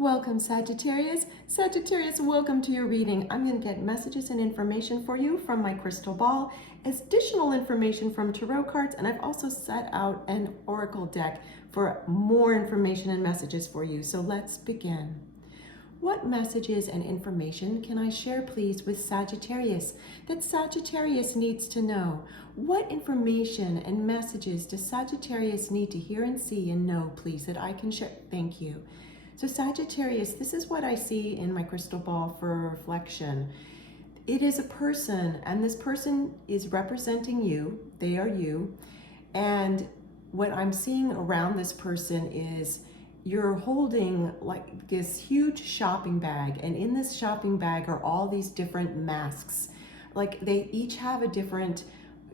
Welcome, Sagittarius. Sagittarius, welcome to your reading. I'm going to get messages and information for you from my crystal ball, additional information from tarot cards, and I've also set out an oracle deck for more information and messages for you. So let's begin. What messages and information can I share, please, with Sagittarius that Sagittarius needs to know? What information and messages does Sagittarius need to hear and see and know, please, that I can share? Thank you. So Sagittarius, this is what I see in my crystal ball for reflection. It is a person, and this person is representing you. They are you. And what I'm seeing around this person is you're holding like this huge shopping bag, and in this shopping bag are all these different masks. Like they each have a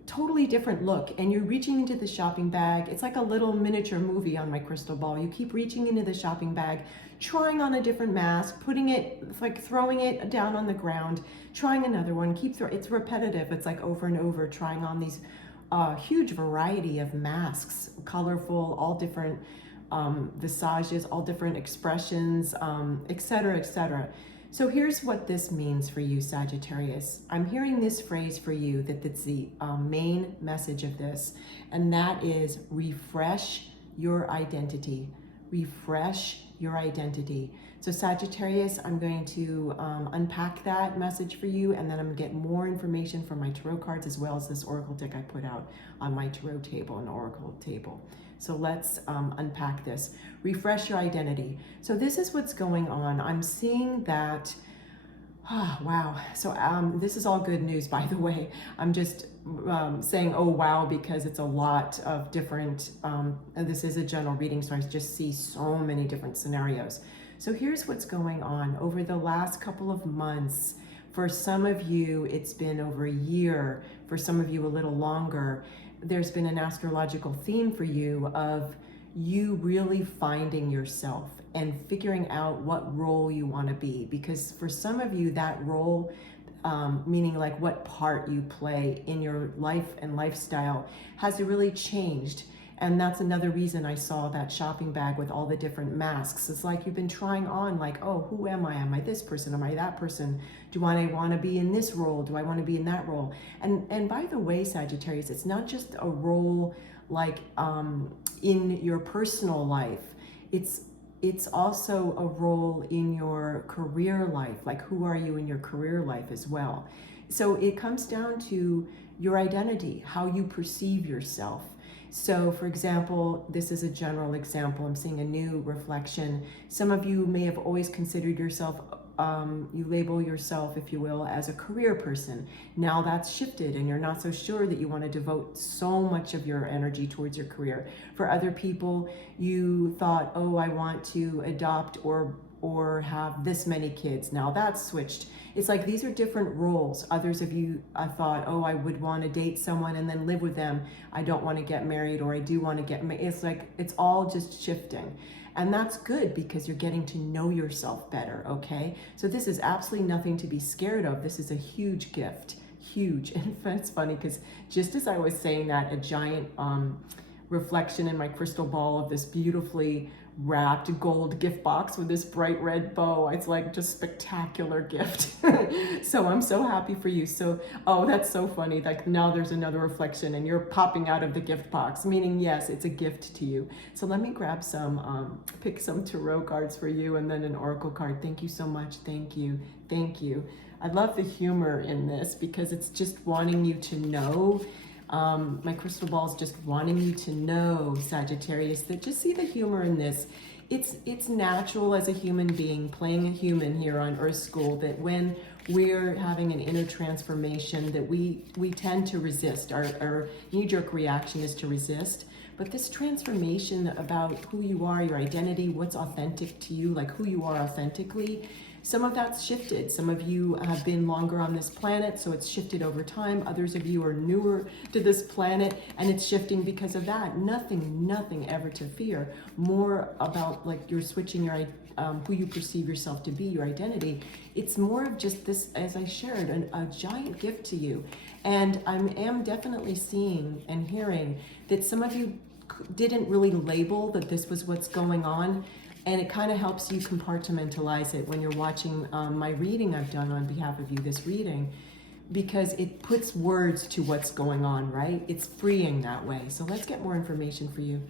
totally different look, and you're reaching into the shopping bag. It's like a little miniature movie on my crystal ball. You keep reaching into the shopping bag, trying on a different mask, putting it, it's like throwing it down on the ground, trying another one, it's repetitive. It's like over and over, trying on these huge variety of masks, colorful, all different visages, all different expressions, etc., etc. So here's what this means for you, Sagittarius. I'm hearing this phrase for you that's the main message of this, and that is refresh your identity. Refresh your identity. So Sagittarius, I'm going to unpack that message for you, and then I'm going to get more information from my tarot cards as well as this oracle deck I put out on my tarot table, an oracle table. So let's unpack this. Refresh your identity. So this is what's going on. I'm seeing that, wow. So this is all good news, by the way. I'm just saying, oh, wow, because it's a lot of different, this is a general reading, so I just see so many different scenarios. So here's what's going on. Over the last couple of months, for some of you, it's been over a year. For some of you, a little longer. There's been an astrological theme for you of you really finding yourself and figuring out what role you want to be. Because for some of you, that role, meaning like what part you play in your life and lifestyle, has really changed. And that's another reason I saw that shopping bag with all the different masks. It's like you've been trying on like, oh, who am I? Am I this person? Am I that person? Do I want to be in this role? Do I want to be in that role? And by the way, Sagittarius, it's not just a role like in your personal life. It's also a role in your career life. Like, who are you in your career life as well? So it comes down to your identity, how you perceive yourself. So for example, this is a general example. I'm seeing a new reflection. Some of you may have always considered yourself, you label yourself, if you will, as a career person. Now that's shifted and you're not so sure that you want to devote so much of your energy towards your career. For other people, you thought, oh, I want to adopt or have this many kids. Now that's switched. It's like these are different roles. Others of you, I thought, oh, I would want to date someone and then live with them. I don't want to get married, or I do want to get married. It's like, it's all just shifting. And that's good because you're getting to know yourself better, okay? So this is absolutely nothing to be scared of. This is a huge gift, huge. And it's funny because just as I was saying that, a giant reflection in my crystal ball of this beautifully wrapped gold gift box with this bright red bow. It's like just spectacular gift. So I'm so happy for you. So, oh, that's so funny. Like now there's another reflection and you're popping out of the gift box, meaning yes, it's a gift to you. So let me grab some, pick some tarot cards for you and then an oracle card. Thank you so much. Thank you. Thank you. I love the humor in this because it's just wanting you to know. My crystal ball is just wanting you to know, Sagittarius, that just see the humor in this. It's natural as a human being, playing a human here on Earth School, that when we're having an inner transformation that we tend to resist. Our knee-jerk reaction is to resist. But this transformation about who you are, your identity, what's authentic to you, like who you are authentically, some of that's shifted. Some of you have been longer on this planet, so it's shifted over time. Others of you are newer to this planet, and it's shifting because of that. Nothing ever to fear. More about like you're switching your who you perceive yourself to be, your identity. It's more of just this, as I shared, a giant gift to you. And I am definitely seeing and hearing that some of you didn't really label that this was what's going on. And it kind of helps you compartmentalize it when you're watching my reading I've done on behalf of you, this reading, because it puts words to what's going on, right? It's freeing that way. So let's get more information for you.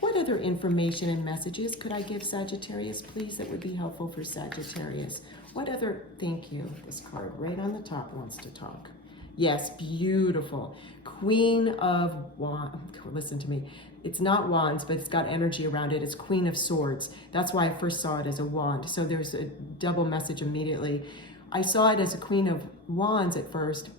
What other information and messages could I give Sagittarius, please? That would be helpful for Sagittarius. What other, thank you. This card right on the top wants to talk. Yes, beautiful. Queen of Wands, listen to me. It's not wands, but it's got energy around it. It's Queen of Swords. That's why I first saw it as a wand. So there's a double message immediately. I saw it as a Queen of Wands at first,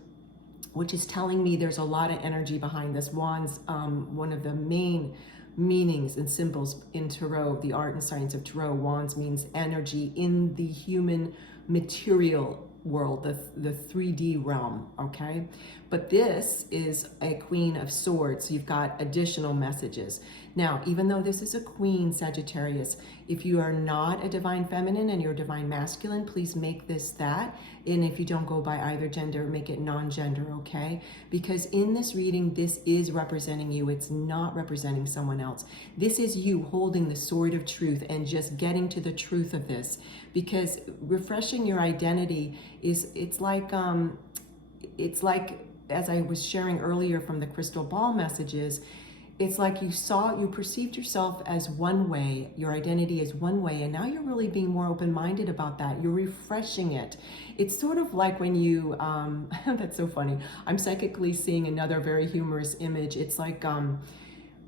which is telling me there's a lot of energy behind this. Wands, one of the main meanings and symbols in Tarot, the art and science of Tarot, wands means energy in the human material world, the 3D realm, okay? But this is a Queen of Swords. You've got additional messages. Now, even though this is a Queen, Sagittarius, if you are not a divine feminine and you're a divine masculine, please make this that. And if you don't go by either gender, make it non-gender, okay? Because in this reading, this is representing you. It's not representing someone else. This is you holding the sword of truth and just getting to the truth of this. Because refreshing your identity is, it's like, as I was sharing earlier from the crystal ball messages, it's like you perceived yourself as one way, your identity is one way, and now you're really being more open-minded about that. You're refreshing it. It's sort of like when you, that's so funny. I'm psychically seeing another very humorous image. It's like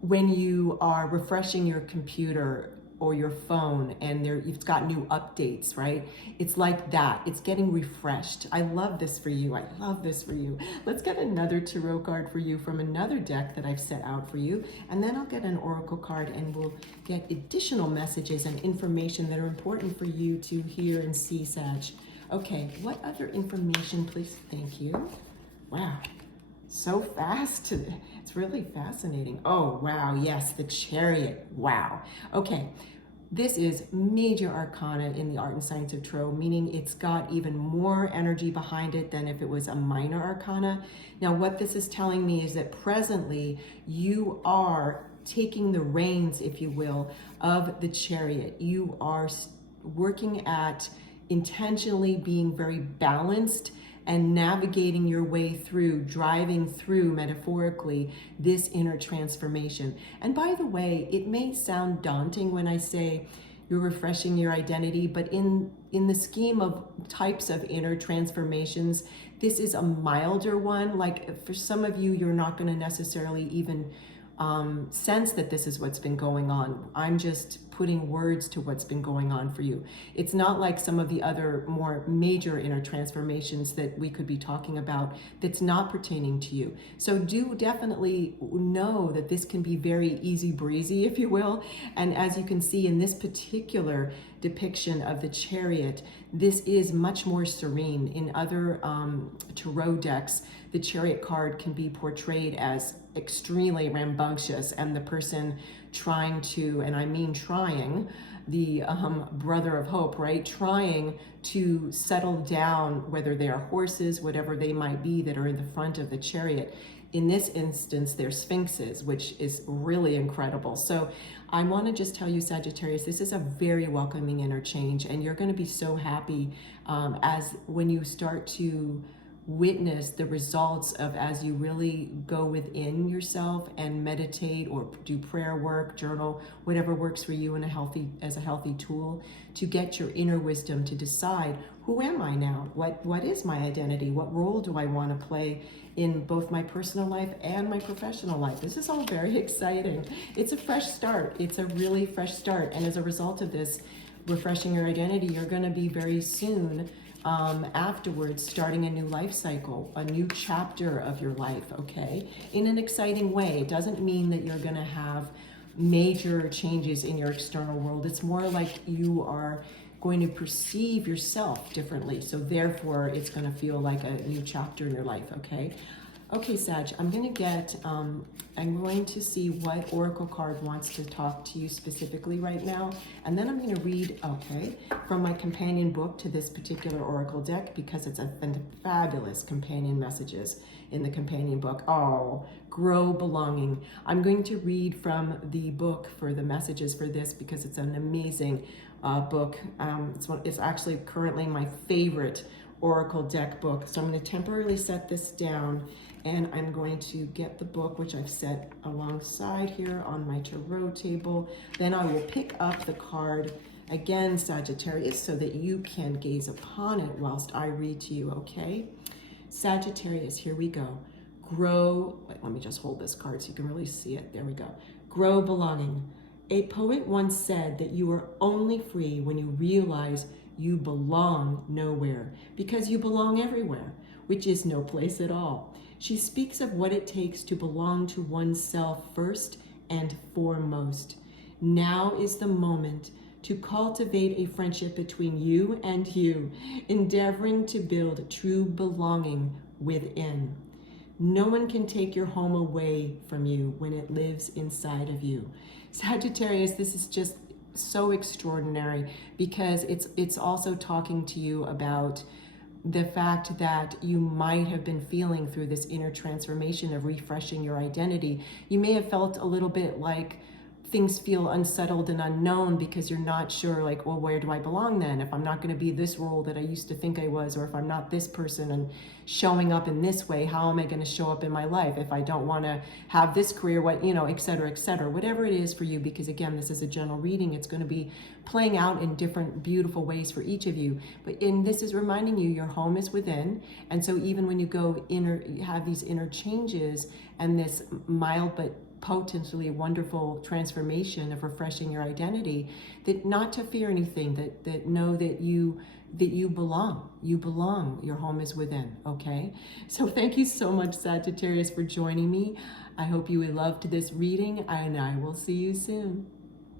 when you are refreshing your computer or your phone and it's got new updates, right? It's like that. It's getting refreshed. I love this for you. I love this for you. Let's get another tarot card for you from another deck that I've set out for you. And then I'll get an oracle card and we'll get additional messages and information that are important for you to hear and see, Sag. Okay, what other information, please? Thank you. Wow. So fast. It's really fascinating. Oh, wow. Yes, the Chariot. Wow. Okay. This is major arcana in the art and science of Tarot, meaning it's got even more energy behind it than if it was a minor arcana. Now, what this is telling me is that presently you are taking the reins, if you will, of the Chariot. You are working at intentionally being very balanced and navigating your way through, driving through, metaphorically, this inner transformation. And by the way, it may sound daunting when I say you're refreshing your identity, but in the scheme of types of inner transformations, this is a milder one. Like for some of you, you're not gonna necessarily even sense that this is what's been going on. I'm just putting words to what's been going on for you. It's not like some of the other more major inner transformations that we could be talking about that's not pertaining to you. So do definitely know that this can be very easy breezy, if you will. And as you can see in this particular depiction of the Chariot, this is much more serene. In other tarot decks, the Chariot card can be portrayed as extremely rambunctious and the person trying to, and I mean trying, the brother of hope, right? Trying to settle down, whether they are horses, whatever they might be that are in the front of the Chariot. In this instance, they're sphinxes, which is really incredible. So I want to just tell you, Sagittarius, this is a very welcoming interchange, and you're going to be so happy as when you start to witness the results of, as you really go within yourself and meditate or do prayer work, journal, whatever works for you in as a healthy tool to get your inner wisdom to decide, who am I now? What is my identity? What role do I want to play in both my personal life and my professional life? This is all very exciting. It's a fresh start. It's a really fresh start. And as a result of this, refreshing your identity, you're going to be very soon afterwards starting a new life cycle, a new chapter of your life, okay? In an exciting way. It doesn't mean that you're gonna have major changes in your external world. It's more like you are going to perceive yourself differently. So therefore, it's gonna feel like a new chapter in your life, okay? Okay, Sag, I'm going to see what Oracle card wants to talk to you specifically right now. And then I'm going to read, okay, from my companion book to this particular Oracle deck because it's a fabulous companion messages in the companion book. Oh, grow belonging. I'm going to read from the book for the messages for this because it's an amazing book. It's actually currently my favorite Oracle deck book. So I'm going to temporarily set this down and I'm going to get the book, which I've set alongside here on my tarot table. Then I will pick up the card again, Sagittarius, so that you can gaze upon it whilst I read to you, okay? Sagittarius, here we go. Grow, wait, let me just hold this card so you can really see it. There we go. Grow belonging. A poet once said that you are only free when you realize you belong nowhere, because you belong everywhere, which is no place at all. She speaks of what it takes to belong to oneself first and foremost. Now is the moment to cultivate a friendship between you and you, endeavoring to build true belonging within. No one can take your home away from you when it lives inside of you. Sagittarius, this is just so extraordinary because it's also talking to you about the fact that you might have been feeling through this inner transformation of refreshing your identity. You may have felt a little bit like things feel unsettled and unknown because you're not sure, like, well, where do I belong then? If I'm not going to be this role that I used to think I was, or if I'm not this person and showing up in this way, how am I going to show up in my life? If I don't want to have this career, what, et cetera, whatever it is for you, because again, this is a general reading. It's going to be playing out in different beautiful ways for each of you. But this is reminding you your home is within. And so even when you go inner, you have these inner changes and this mild but potentially wonderful transformation of refreshing your identity, that not to fear anything, that know that you belong. You belong. Your home is within, okay? So thank you so much, Sagittarius, for joining me. I hope you loved this reading, and I will see you soon.